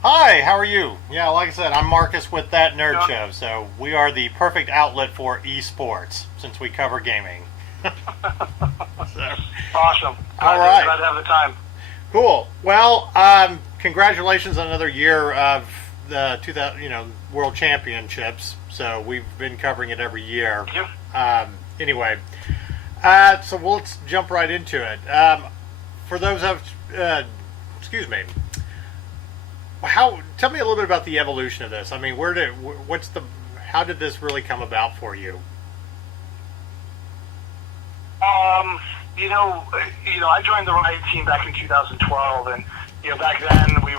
Hi, how are you? Yeah, like I said, I'm Marcus with That Nerd Doing Show, so we are the perfect outlet for eSports since we cover gaming. So, awesome. all Glad right, to have the time. cool. Well, congratulations on another year of the 2000, World Championships. So we've been covering it every year. Thank you. Anyway, so let's jump right into it. For those of, excuse me, how tell me a little bit about the evolution of this. I mean, how did this really come about for you? Um, I joined the Riot team back in 2012, and back then we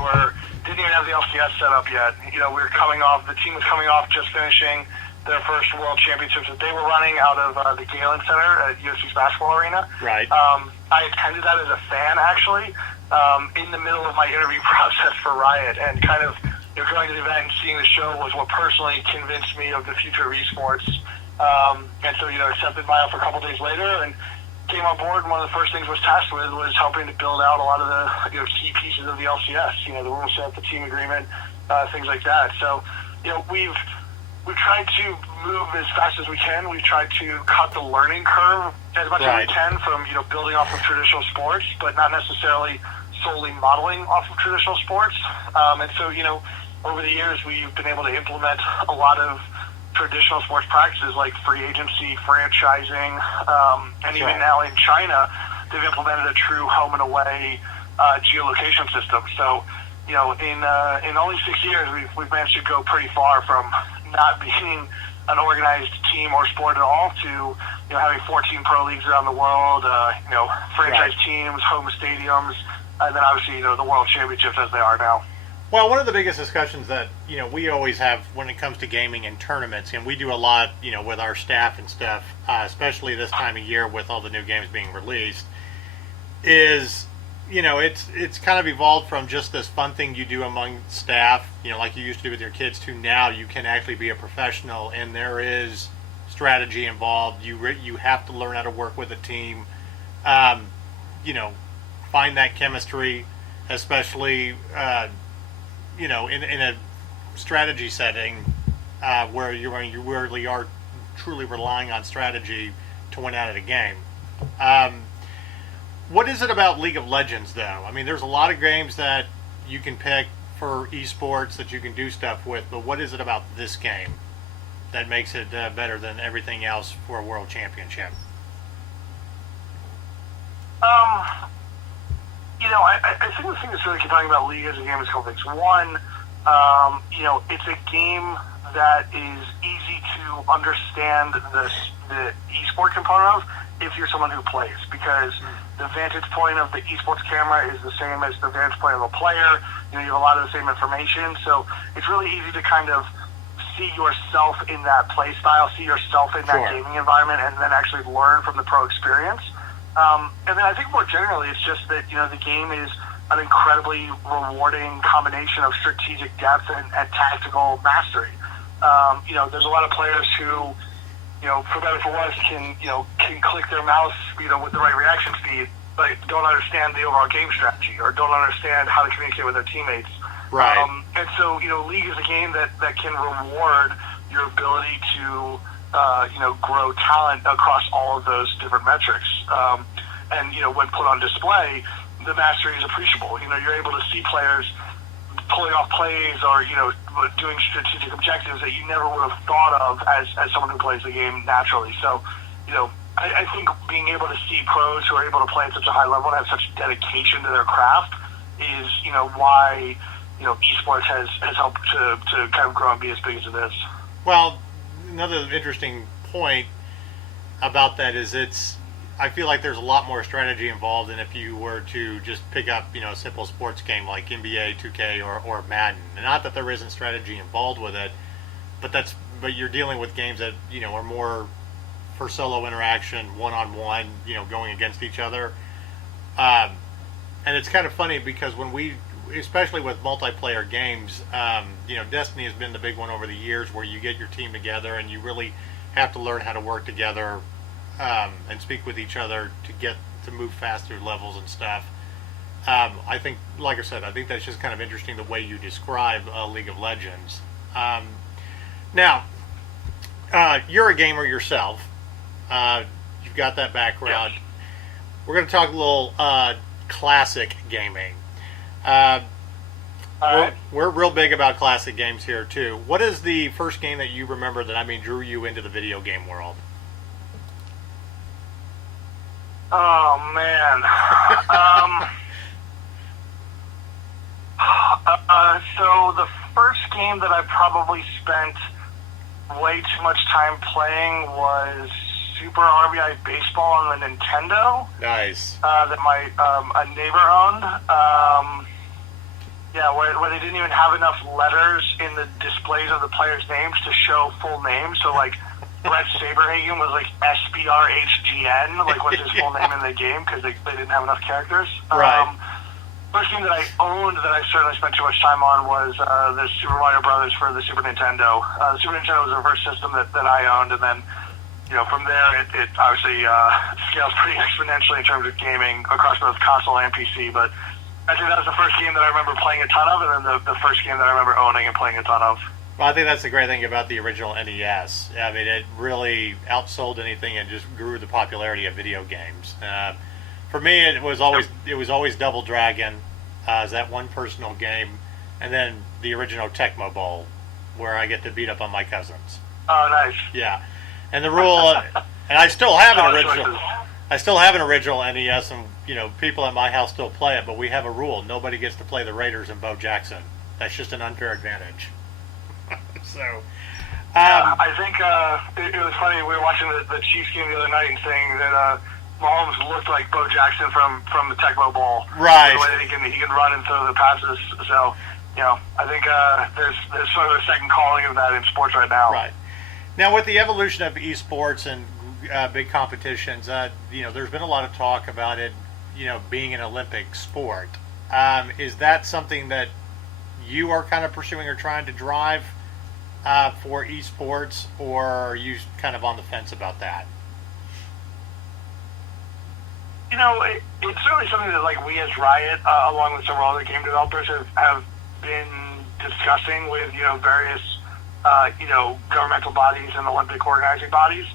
didn't even have the LCS set up yet. We were coming off. The team was coming off just finishing their first World Championships that they were running out of the Galen Center at USC's basketball arena. Right. I attended that as a fan, actually, in the middle of my interview process for Riot, and kind of going to the event and seeing the show was what personally convinced me of the future of esports. And so, accepted my offer a couple days later and came on board. And one of the first things I was tasked with was helping to build out a lot of the key pieces of the LCS. The rule set, the team agreement, things like that. So, we've tried to move as fast as we can. We've tried to cut the learning curve as much as we can from building off of traditional sports, but not necessarily solely modeling off of traditional sports. And so over the years we've been able to implement a lot of traditional sports practices like free agency, franchising, and even now in China they've implemented a true home and away geolocation system. So in only 6 years we've managed to go pretty far from not being an organized team or sport at all to having 14 pro leagues around the world, franchise teams, home stadiums, and then obviously the world championships as they are now. Well, one of the biggest discussions that we always have when it comes to gaming and tournaments, and we do a lot with our staff and stuff, especially this time of year with all the new games being released, is it's kind of evolved from just this fun thing you do among staff, like you used to do with your kids, to now you can actually be a professional, and there is strategy involved. You have to learn how to work with a team, find that chemistry, especially in a strategy setting where you really are truly relying on strategy to win out of the game. What is it about League of Legends, though? I mean, there's a lot of games that you can pick for esports that you can do stuff with, but what is it about this game that makes it better than everything else for a world championship? I think the thing that's really compelling about League as a game is a couple things. One, it's a game that is easy to understand the esport component of if you're someone who plays, because the vantage point of the esports camera is the same as the vantage point of a player. You have a lot of the same information, so it's really easy to kind of see yourself in that play style, see yourself in that gaming environment, and then actually learn from the pro experience. And then I think more generally, it's just that the game is an incredibly rewarding combination of strategic depth and tactical mastery. There's a lot of players who, for better or for worse, can click their mouse, with the right reaction speed, but don't understand the overall game strategy or don't understand how to communicate with their teammates. Right. And so, League is a game that can reward your ability to, grow talent across all of those different metrics. And when put on display, the mastery is appreciable. You're able to see players pulling off plays or, doing strategic objectives that you never would have thought of as someone who plays the game naturally. So, I think being able to see pros who are able to play at such a high level and have such dedication to their craft is, why, esports has helped to kind of grow and be as big as it is. Well, another interesting point about that is I feel like there's a lot more strategy involved than if you were to just pick up, a simple sports game like NBA 2K or Madden. And not that there isn't strategy involved with it, but you're dealing with games that, are more for solo interaction, one-on-one, going against each other. And it's kind of funny because especially with multiplayer games, Destiny has been the big one over the years where you get your team together and you really have to learn how to work together and speak with each other to move fast through levels and stuff. I think, like I said, I think that's just kind of interesting the way you describe League of Legends. Now, you're a gamer yourself. You've got that background. Yes. We're going to talk a little classic gaming. Uh, All right. we're real big about classic games here too. What is the first game that you remember that drew you into the video game world? Oh man. So the first game that I probably spent way too much time playing was Super RBI Baseball on the Nintendo. Nice. That my a neighbor owned. Yeah, where they didn't even have enough letters in the displays of the players' names to show full names. So like Brett Saberhagen was like SBRHGN, like what's his full name in the game because they didn't have enough characters. Right. First game that I owned that I certainly spent too much time on was the Super Mario Brothers for the Super Nintendo. The Super Nintendo was the first system that I owned, and then from there it obviously scales pretty exponentially in terms of gaming across both console and PC. But I think that was the first game that I remember playing a ton of, and then the first game that I remember owning and playing a ton of. Well, I think that's the great thing about the original NES. I mean, it really outsold anything and just grew the popularity of video games. For me, it was always Double Dragon, as that one personal game, and then the original Tecmo Bowl, where I get to beat up on my cousins. Oh, nice. Yeah, and the rule, and I still have an original. Choices. I still have an original NES, and people at my house still play it. But we have a rule: nobody gets to play the Raiders and Bo Jackson. That's just an unfair advantage. So, I think it was funny. We were watching the Chiefs game the other night and saying that Mahomes looked like Bo Jackson from the Tecmo Bowl. Right. The way that he can run and throw the passes. So, I think there's sort of a second calling of that in sports right now. Right. Now, with the evolution of eSports and big competitions, there's been a lot of talk about it, being an Olympic sport. Is that something that you are kind of pursuing or trying to drive for eSports, or are you kind of on the fence about that? It's certainly something that like we as Riot, along with several other game developers, have been discussing with various governmental bodies and Olympic organizing bodies.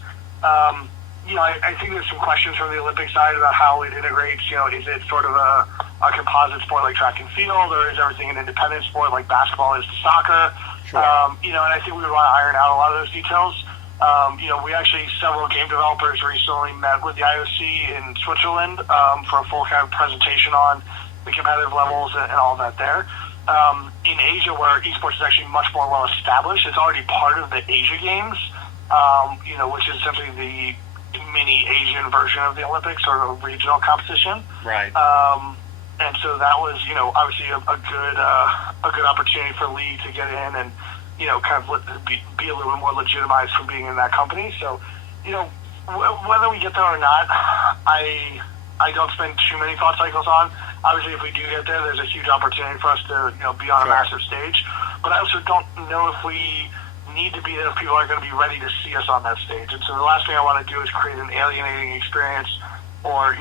I think there's some questions from the Olympic side about how it integrates. Is it sort of a composite sport like track and field, or is everything an independent sport like basketball is to soccer? Sure. And I think we would want to iron out a lot of those details. We actually, several game developers recently met with the IOC in Switzerland for a full kind of presentation on the competitive levels and all that there. In Asia, where esports is actually much more well established, it's already part of the Asia Games, which is essentially the mini Asian version of the Olympics, or a regional competition. Right. And so that was, obviously a good opportunity for Lee to get in and, kind of be a little more legitimized from being in that company. So, whether we get there or not, I don't spend too many thought cycles on. Obviously, if we do get there, there's a huge opportunity for us to, be on a massive stage. But I also don't know if we need to be there if people are going to be ready to see us on that stage. And so the last thing I want to do is create an alienating experience or,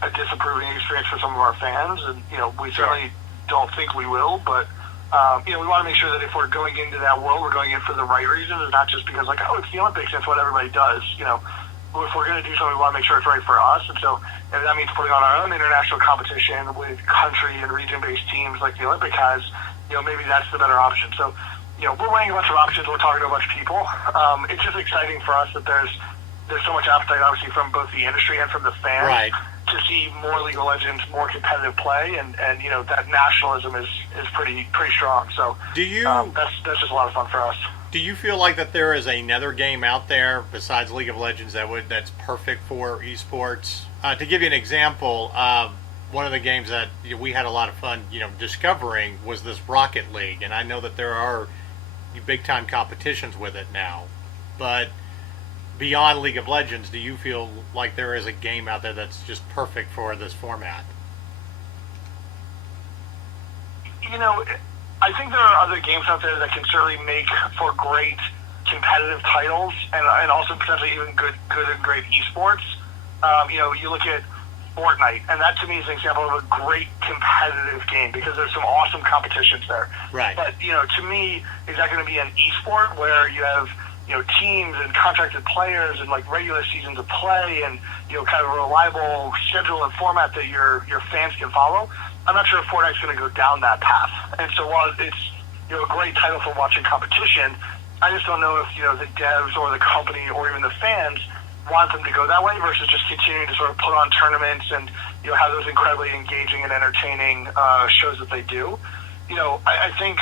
a disapproving experience for some of our fans. And, we certainly don't think we will, but we want to make sure that if we're going into that world, we're going in for the right reasons, and not just because, like, oh, it's the Olympics, that's what everybody does. If we're going to do something, we want to make sure it's right for us. And so if that means putting on our own international competition with country and region-based teams like the Olympic has, maybe that's the better option. So, we're weighing a bunch of options. We're talking to a bunch of people. It's just exciting for us that there's so much appetite, obviously, from both the industry and from the fans. Right. To see more League of Legends, more competitive play, and that nationalism is pretty strong. So do you? That's just a lot of fun for us. Do you feel like that there is another game out there besides League of Legends that's perfect for esports? To give you an example, one of the games that we had a lot of fun, discovering was this Rocket League, and I know that there are big time competitions with it now, but beyond League of Legends, do you feel like there is a game out there that's just perfect for this format? I think there are other games out there that can certainly make for great competitive titles and also potentially even good and great esports. You look at Fortnite, and that to me is an example of a great competitive game because there's some awesome competitions there. Right. But to me, is that going to be an esport where you have teams and contracted players and like regular seasons of play and kind of a reliable schedule and format that your fans can follow? I'm not sure if Fortnite's going to go down that path. And so while it's a great title for watching competition, I just don't know if the devs or the company or even the fans want them to go that way versus just continuing to sort of put on tournaments and have those incredibly engaging and entertaining shows that they do. I think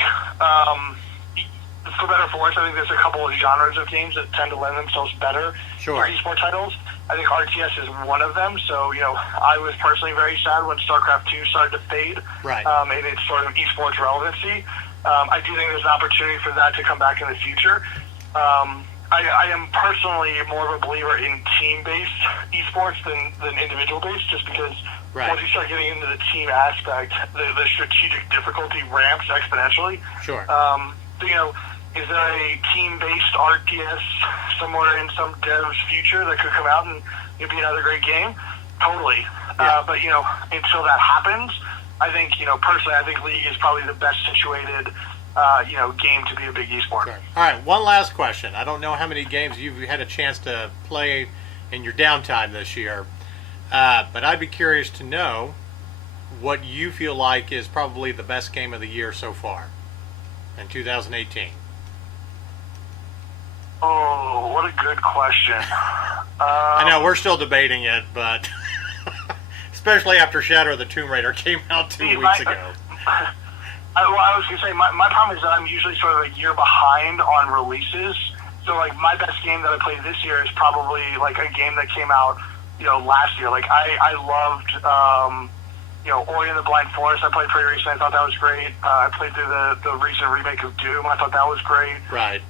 for better or for worse, I think there's a couple of genres of games that tend to lend themselves better to esports titles. I think RTS is one of them. So I was personally very sad when StarCraft 2 started to fade in its sort of esports relevancy. I do think there's an opportunity for that to come back in the future. I am personally more of a believer in team-based esports than individual-based, just because once you start getting into the team aspect, the strategic difficulty ramps exponentially. Sure. Is there a team-based RTS somewhere in some dev's future that could come out and be another great game? Totally. Yeah. But until that happens, I think personally, I think League is probably the best situated game to be a big esport. Sure. All right, one last question. I don't know how many games you've had a chance to play in your downtime this year, but I'd be curious to know what you feel like is probably the best game of the year so far in 2018. Oh, what a good question. I know we're still debating it, but especially after Shadow of the Tomb Raider came out 2 weeks ago. I was going to say, my problem is that I'm usually sort of a year behind on releases. So, like, my best game that I played this year is probably, like, a game that came out, last year. Like, I loved, Ori and the Blind Forest. I played pretty recently. I thought that was great. I played through the recent remake of Doom. I thought that was great. Right.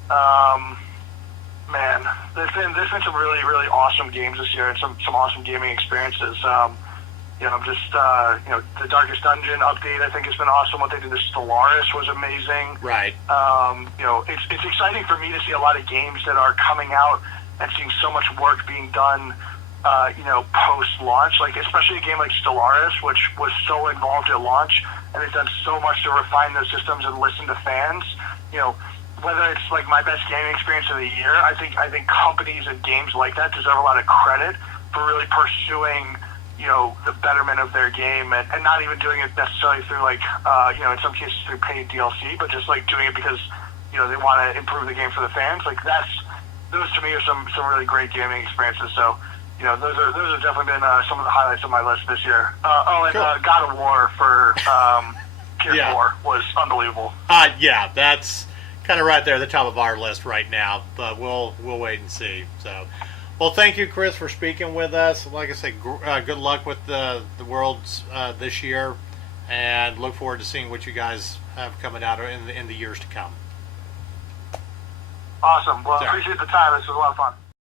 Man, there's been some really, really awesome games this year and some awesome gaming experiences. The Darkest Dungeon update I think has been awesome. What they did to Stellaris was amazing. Right. It's exciting for me to see a lot of games that are coming out and seeing so much work being done, post-launch. Like, especially a game like Stellaris, which was so involved at launch, and they've done so much to refine those systems and listen to fans. Whether it's like my best gaming experience of the year, I think companies and games like that deserve a lot of credit for really pursuing the betterment of their game and not even doing it necessarily through like, in some cases through paid DLC, but just like doing it because, they want to improve the game for the fans. Like those to me are some really great gaming experiences. So, those have definitely been some of the highlights of my list this year. Cool. God of War for PS4 was unbelievable. Yeah, that's kind of right there at the top of our list right now, but we'll wait and see. So, well, thank you, Chris, for speaking with us. Like I said, good luck with the Worlds this year, and look forward to seeing what you guys have coming out in the years to come. Awesome. Well, I appreciate the time. This was a lot of fun.